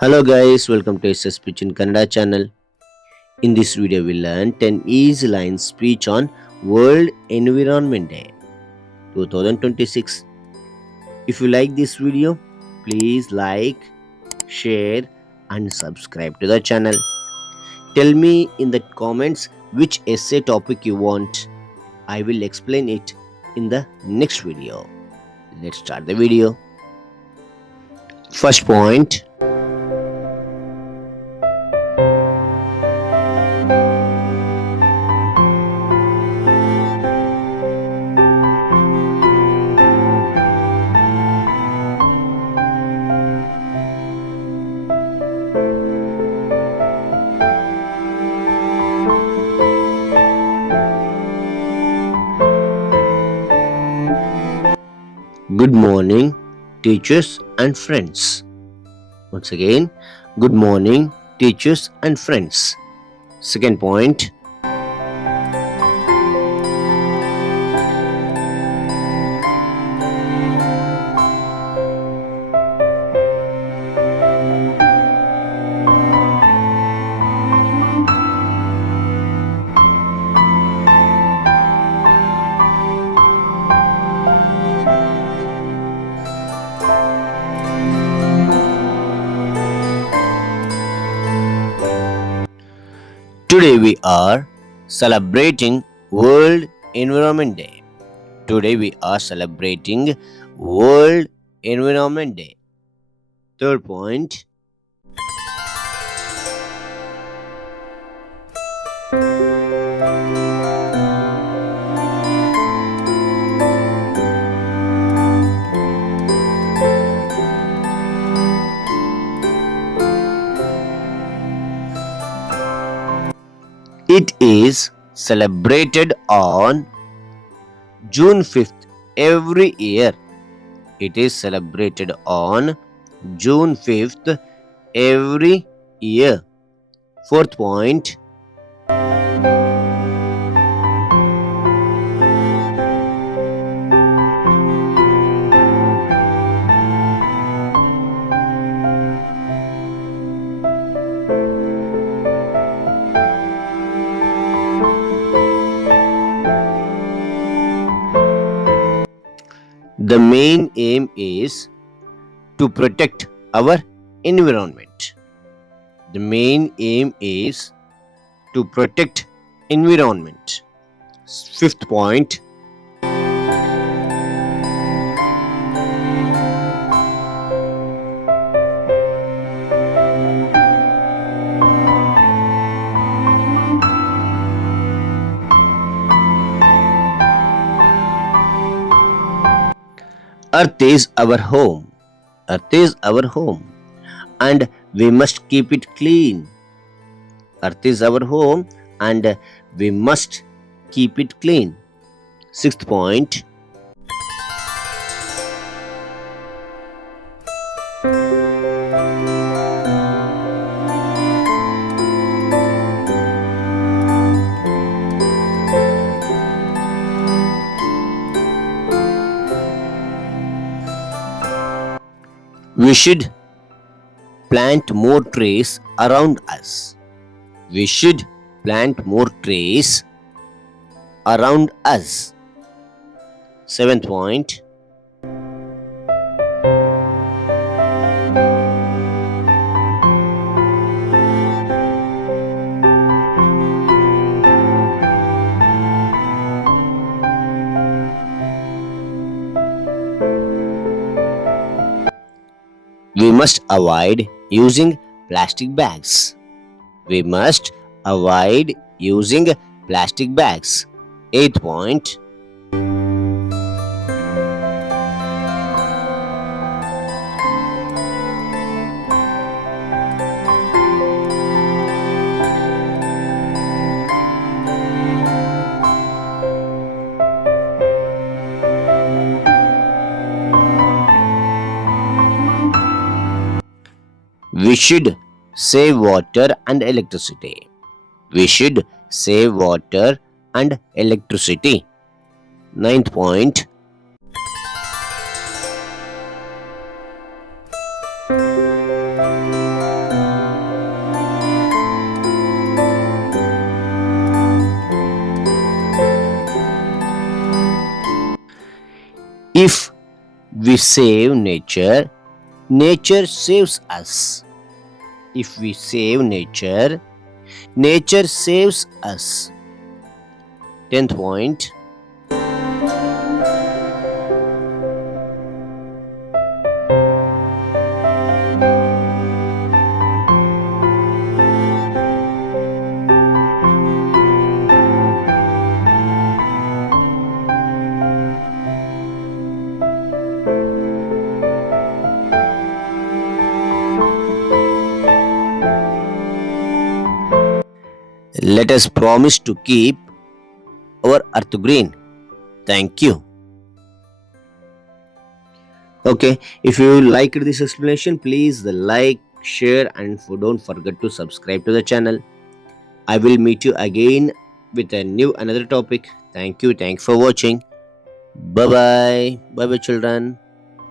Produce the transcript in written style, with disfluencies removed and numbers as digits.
Hello guys, welcome to SS Speech in Kannada channel. In this video, we learn 10 easy line speech on World Environment Day 2026. If you like this video, please like, share and subscribe to the channel. Tell me in the comments which essay topic you want. I will explain it in the next video. Let's start the video. First point. Good morning, teachers and friends. Once again, good morning, teachers and friends. Second point. Today we are celebrating World Environment Day. Today we are celebrating World Environment Day. Third point. It is celebrated on June 5th every year. It is celebrated on June 5th every year. Fourth point. The main aim is to protect our environment. The main aim is to protect environment. Fifth point. Earth is our home. Earth is our home. And we must keep it clean. Earth is our home and we must keep it clean. Sixth point. We should plant more trees around us. We should plant more trees around us. Seventh point. We must avoid using plastic bags. We must avoid using plastic bags. Eighth point. We should save water and electricity. We should save water and electricity. Ninth point. If we save nature, nature saves us. If we save nature, nature saves us. 10th point. Let us promise to keep our earth green. Thank you. Okay, if you liked this explanation, please like, share, and don't forget to subscribe to the channel. I will meet you again with another topic. Thank you. Thanks for watching. Bye bye. Bye bye, children.